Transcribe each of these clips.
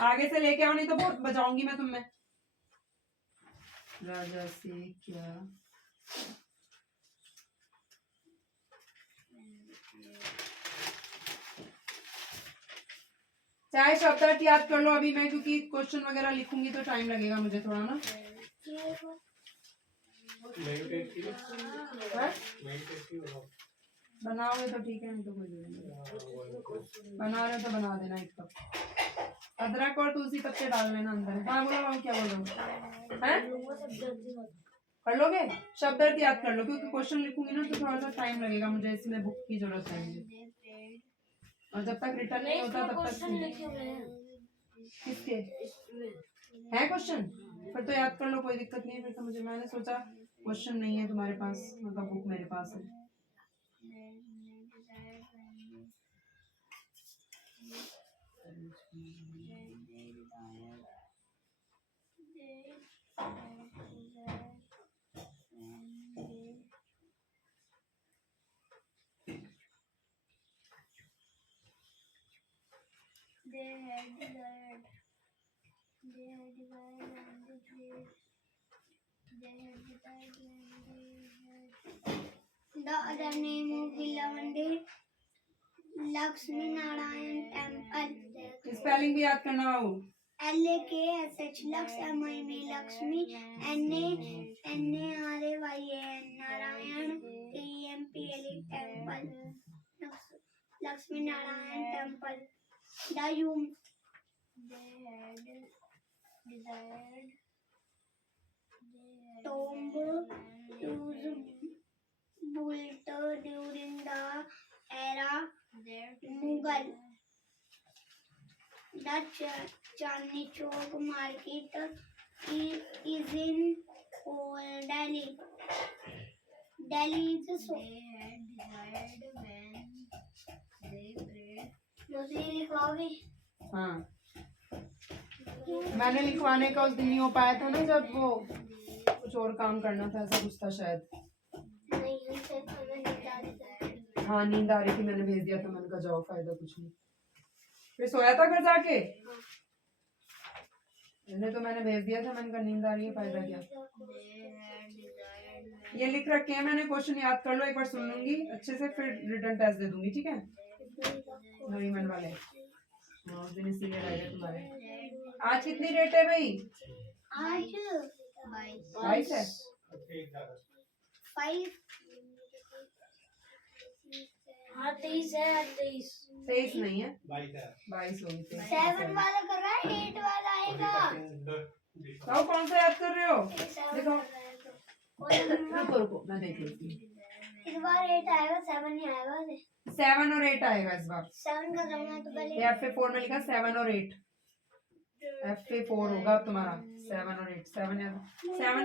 आगे से लेके आओ, नहीं तो बहुत बजाऊंगी मैं तुम्हें। राजा से क्या चाहे शब्दार्थ याद कर लो अभी मैं, क्योंकि क्वेश्चन वगैरह लिखूंगी तो टाइम लगेगा मुझे थोड़ा ना। बनाओगे तो ठीक है, नहीं तो कोई नहीं। बना रहे हो तो बना देना 1 कप। अदरक और तुलसी पत्ते डाल लेना अंदर। हाँ बोलो हम क्या बोल रहे हो, कर लोगे? शब्दार्थ याद कर लो, क्योंकि क्वेश्चन लिखूंगी ना तो थोड़ा सा टाइम लगेगा मुझे, इसमें बुक की जरूरत है मुझे, और जब तक रिटर्न नहीं होता तब तक। किसके है क्वेश्चन? फिर तो याद कर लो, कोई दिक्कत नहीं है। फिर तो मुझे, मैंने सोचा क्वेश्चन नहीं है तुम्हारे पास, मतलब बुक मेरे पास है। The other name of Villa Mandir, Lakshmi Narayan Temple. Spelling भी याद करना हो। LAKSH Lux MIM Lakshmi NARAYAN Narayan TEMPLE Temple, Lakshmi Narayan Temple. They had desired tomb was built during the era Mughal. The Chandni Chowk market is in Old Delhi. Delhi is so. They had desired when they prayed. मुझे लिखवाओगे? हाँ मैंने लिखवाने का उस दिन नहीं हो पाया था ना, जब वो कुछ और काम करना था, ऐसा कुछ था शायद। हाँ नींद आ रही थी, मैंने भेज दिया था, मैंने कहा जाओ फायदा कुछ नहीं। फिर सोया था घर जाके? तो मैंने भेज दिया था, मैंने कहा नींद आ रही है, फायदा क्या। ये लिख रखे हैं मैंने, क्वेश्चन याद कर लो, एक बार सुन लूंगी अच्छे से, फिर रिटर्न टेस्ट दे दूंगी, ठीक है? नवीमन वाले हाँ उस दिन इसीलिए रह गए तुम्हारे। आज कितनी डेट है भाई? आज 22 है। 5 हाँ 23 है। 23 नहीं है, 22 होगी। 7 वाला कर रहा है, 8 वाला आएगा। तो कौन सा याद कर रहे हो? देखो रुको रुको मैं देख लेती हूँ। इस बार 8 आएगा, 7 नहीं आएगा। 7 और 8 आएगा इस बार। 7 का जमा तो पहले FA4 में लिखा 7 और 8। FA4 होगा तुम्हारा 7 और 8। 7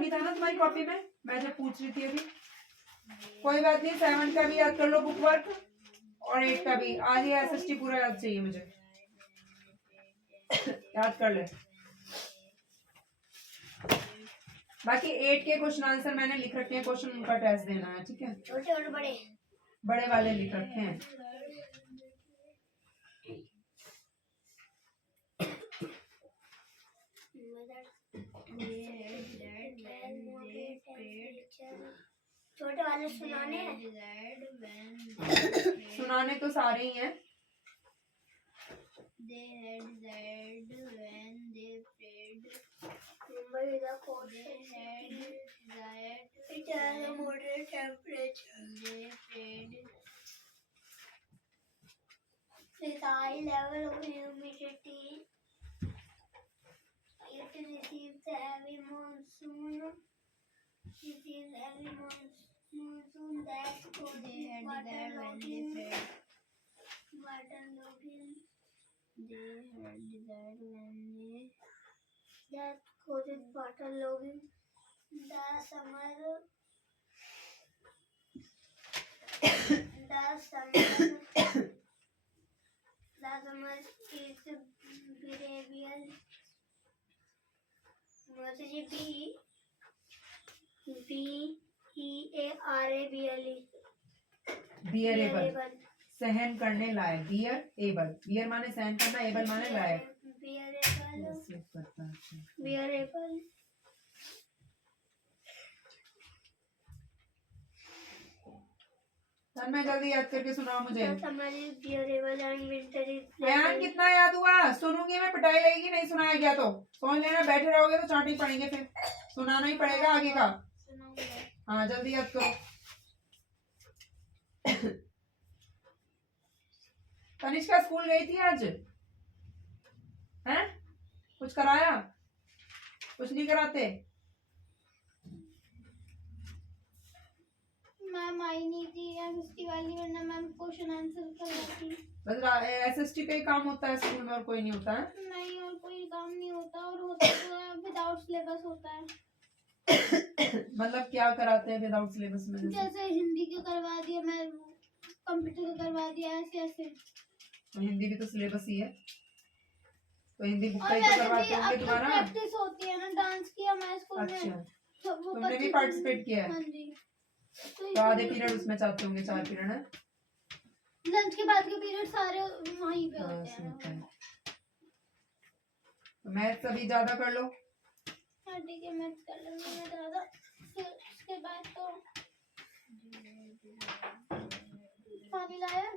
भी था ना तुम्हारी कॉपी में, मैं जब पूछ रही थी अभी। कोई बात नहीं, 7 का भी याद कर लो बुक वर्क, और 8 का भी। आज ये SST पूरा याद चाहिए मुझे। याद कर ले। बाकी 8 के क्वेश्चन आंसर मैंने लिख रखे हैं, क्वेश्चन उनका टेस्ट देना है, ठीक है? छोटे और बड़े? बड़े वाले लिख रखे हैं। छोटे वाले सुनाने हैं? सुनाने तो सारे ही हैं। They had desired when they prayed. They had desired it has a moderate temperature. They prayed with high level of humidity. It receives a heavy monsoon. That causes waterlogging. That causes waterlogging. The summer is bearable. Bearable, सहन करने लायक। Beer able, beer माने सहन करना, able माने लायक। Bearable slip करता है। Bearable मैं जल्दी याद करके सुनाओ मुझे। हमारी बियरेबल एंड विंटर इज अयान कितना याद हुआ? सुनूंगी मैं, पिटाई लगेगी नहीं सुनाया गया तो। सोच लेना, बैठे रहोगे तो चांटी पड़ेंगे, फिर सुनाना ही पड़ेगा आगे का। हाँ जल्दी याद करो। तनिष्का स्कूल गई थी आज? हैं? कुछ कराया? कुछ नहीं कराते? मैम आई नहीं थी एसएसटी वाली, वरना मैम क्वेश्चन आंसर करवाती। बस एसएसटी का ही काम होता है स्कूल में, और कोई नहीं होता है? नहीं, और कोई काम नहीं होता, और होता तो है विदाउट सिलेबस होता है। मतलब क्या कराते हैं विदाउट सिलेबस में? जैसे हिंदी का करवा दिया, मैं कंप्यूटर का करवा दिया, ऐसे ऐसे। तो हिंदी भी तो सिलेबस ही है, तो हिंदी बुक और का ही तो वैसे करवाते भी होंगे अब दोबारा। प्रैक्टिस होती है ना, डांस की हमारे स्कूल में। अच्छा, तो वो तुमने भी 25 पार्टिसिपेट किया है? हाँ जी। तो आधे पीरियड उसमें चाहते होंगे, 4 पीरियड है? लंच के बाद के पीरियड सारे वहीं पे होते हैं। तो मैथ्स अभी ज्यादा कर लो। हाँ ठीक है, मैं कर लूंगी मैं ज़्यादा। फिर उसके बाद तो पानी लाया।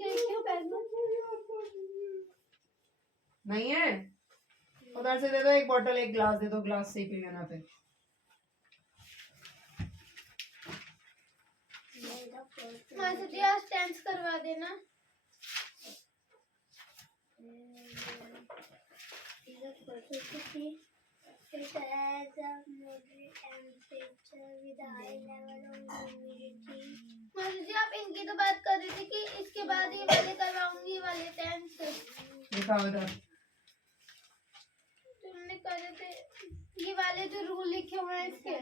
देखियो बैग में नहीं है? उधर से दे दो एक बोतल, एक ग्लास दे दो, ग्लास से ही पी लेना फिर। मासी जी आज टेंस करवा देना। It has a moderate temperature with a high level of humidity. मासी जी आप इनकी तो बात कर रही थी कि इसके बाद ये वाले करवाऊंगी, ये वाले टेंस। दिखाओ इधर। तुमने कर रहे थे ये वाले जो रूल लिखे हुए हैं इसके।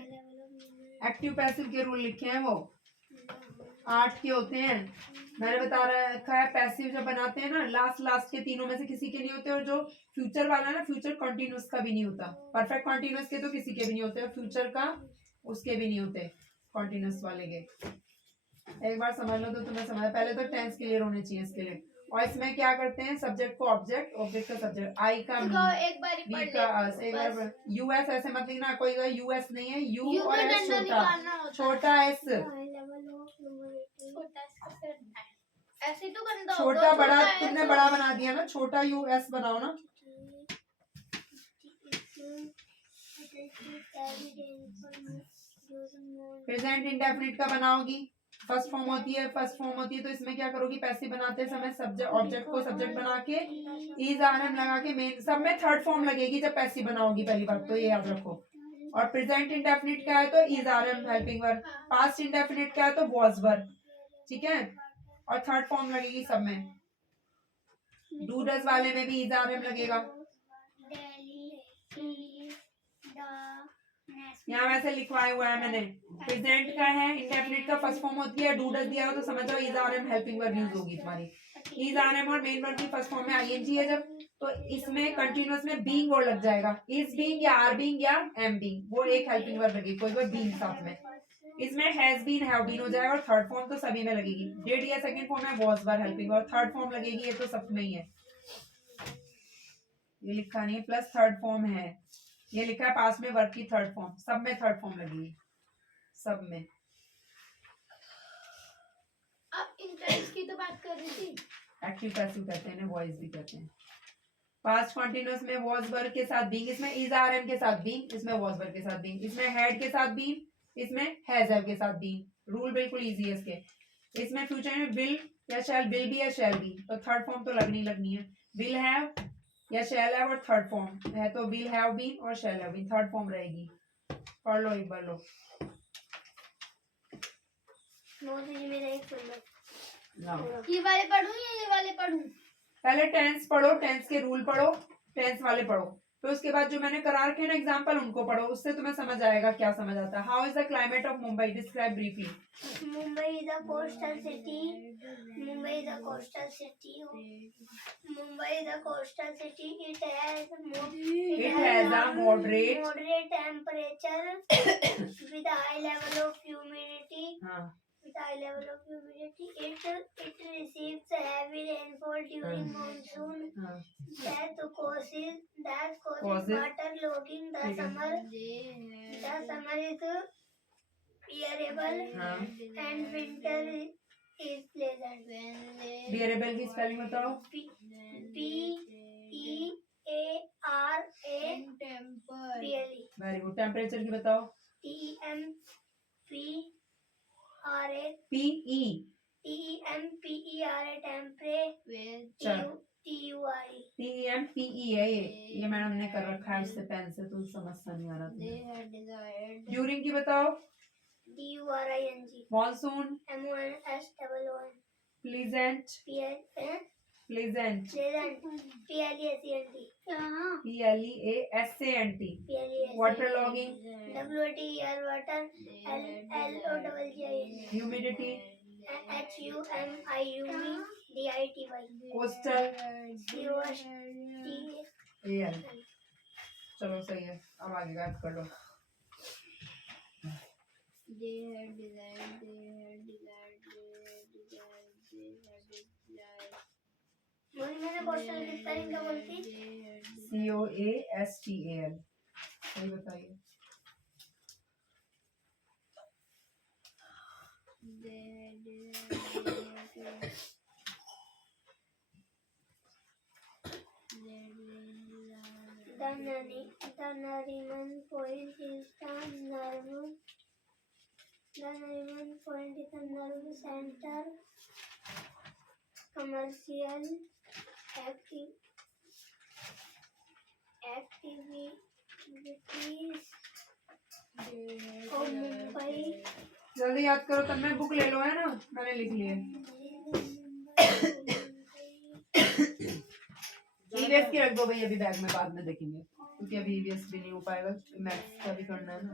एक्टिव पैसिव के रूल लिखे हैं वो 8 के होते हैं। मैंने बता रखा है पैसिव जब बनाते हैं ना, लास्ट के तीनों में से किसी के नहीं होते, और जो फ्यूचर वाला ना, फ्यूचर कॉन्टिन्यूस का भी नहीं होता। परफेक्ट कॉन्टिन्यूस के तो किसी के भी नहीं होते, और फ्यूचर का उसके भी नहीं होते, कॉन्टिन्यूस वाले के। एक बार समझ लो तो तुम्हें समझ। पहले तो टेंस क्लियर होने चाहिए इसके लिए। और इसमें क्या करते हैं, सब्जेक्ट को ऑब्जेक्ट, ऑब्जेक्ट का सब्जेक्ट, आई का एक बार बी का अस। एक बार यूएस ऐसे मत लिखना, कोई यूएस नहीं है, यू और एस छोटा, छोटा एस, ऐसे तो गंदा छोटा बड़ा, तुमने बड़ा बना दिया ना, छोटा यू एस बनाओ ना। प्रेजेंट इंडेफिनिट का बनाओगी, फर्स्ट फॉर्म होती है, तो इसमें क्या करोगी, पैसिव बनाते समय सब्जेक्ट, ऑब्जेक्ट को सब्जेक्ट बना के इज आर एम लगा के, मेन सब में थर्ड फॉर्म लगेगी जब पैसिव बनाओगी, पहली बात तो ये याद रखो। और प्रेजेंट इंडेफिनिट क्या है तो is R am helping verb, past indefinite क्या है तो वाज वर्ब, ठीक है। और थर्ड फॉर्म लगेगी सब में। डू डज वाले में भी इज आर एम लगेगा। यहाँ वैसे लिखवाया हुआ है मैंने। प्रेजेंट का है, इंडेफिनिट का फर्स्ट फॉर्म होती है, डू डज दिया हो तो समझ जाओ is R am helping verb use होगी तुम्हारी। इज आर एम और मेन वर्ब की फर्स्ट फॉर्म में आईएनजी है जब, तो इसमें कंटिन्यूअस में बीइंग वर्ड लग जाएगा, इज बीइंग या आर बीइंग या एम बीइंग, वो एक हेल्पिंग वर्ब लगेगी, कोई बीइंग साथ में। इसमें हैज बीन, हैव बीन हो जाएगा, और थर्ड फॉर्म तो सभी में लगेगी। डिड या सेकंड फॉर्म में वाज वर हेल्पिंग, और थर्ड फॉर्म लगेगी, ये तो सब में ही है, ये लिखा नहीं है, प्लस थर्ड फॉर्म है, ये लिखा है पास में वर्ब की थर्ड फॉर्म, सब में थर्ड फॉर्म लगेगी, सब में। आप इंटेंस की तो बात कर रही थी। एक्टिव पैसिव कहते हैं, वॉइस भी कहते हैं। पास्ट कॉन्टिन्यूअस में वॉज वर्ब के साथ बीइंग, इसमें इज आर एम के साथ बीइंग, इसमें वॉज वर्ब के साथ बीइंग, इसमें हैड के साथ बीइंग, इसमें हैज हैव के साथ बीइंग। रूल बिल्कुल इजी है इसके। इसमें फ्यूचर में विल या शैल, विल बी या शैल बी, तो थर्ड फॉर्म तो लगनी है। विल हैव या शैल हैव, और थर्ड फॉर्म है तो विल हैव बीन और shall have been, third form रहेगी। पढ़ लो एक बार लो। ये वाले पढ़ूं या ये वाले पढ़ूं? पहले टेंस पढ़ो, टेंस के रूल पढ़ो, टेंस वाले पढ़ो, तो उसके बाद जो मैंने करा रखे ना एग्जांपल, उनको पढ़ो, उससे तुम्हें समझ आएगा क्या समझ आता है। How is the climate of Mumbai, describe briefly. Mumbai is a coastal city. Mumbai is a coastal city. Mumbai is a coastal city. It has a moderate temperature with a high level of humidity हाँ with high level of humidity. It receives heavy rainfall during monsoon. हाँ That causes Causes? waterlogging. The ठीक है। summer is bearable हाँ and winter is pleasant. Bearable की spelling बताओ। P-E-A-R-A really. Very good. Temperature की बताओ। T-E-M-P-R-A PE T-E-M-P-E-R-A temperature चल T-U-R-E TEMPE है ये मैडम ने कर रखा है उससे पेन से, तो समझ नहीं आ रहा था। ड्यूरिंग की बताओ। D-U-R-I-N-G monsoon. M-O-N-S-O-O-N pleasant. Pleasant Pleasant PLEASANT। Water logging. W-A-T-E-R water L-O-G-G-I-N humidity. H-U-M-I-U-D-I-T-Y coastal. C-O-S-T-A-L चलो सही है, अब आगे बात कर लो। मैंने क्वेश्चन की स्पेलिंग क्या बोलती? COASTAL। सही बताइए। The Nariman point is the nerve center. Commercial activities of Mumbai. जल्दी याद करो, तब मैं बुक ले लो, है ना, मैंने लिख लिए। ईवीएस की रख दो भाई अभी बैग में, बाद में देखेंगे, क्योंकि अभी ईवीएस भी नहीं हो पाएगा, मैथ्स का भी करना है ना।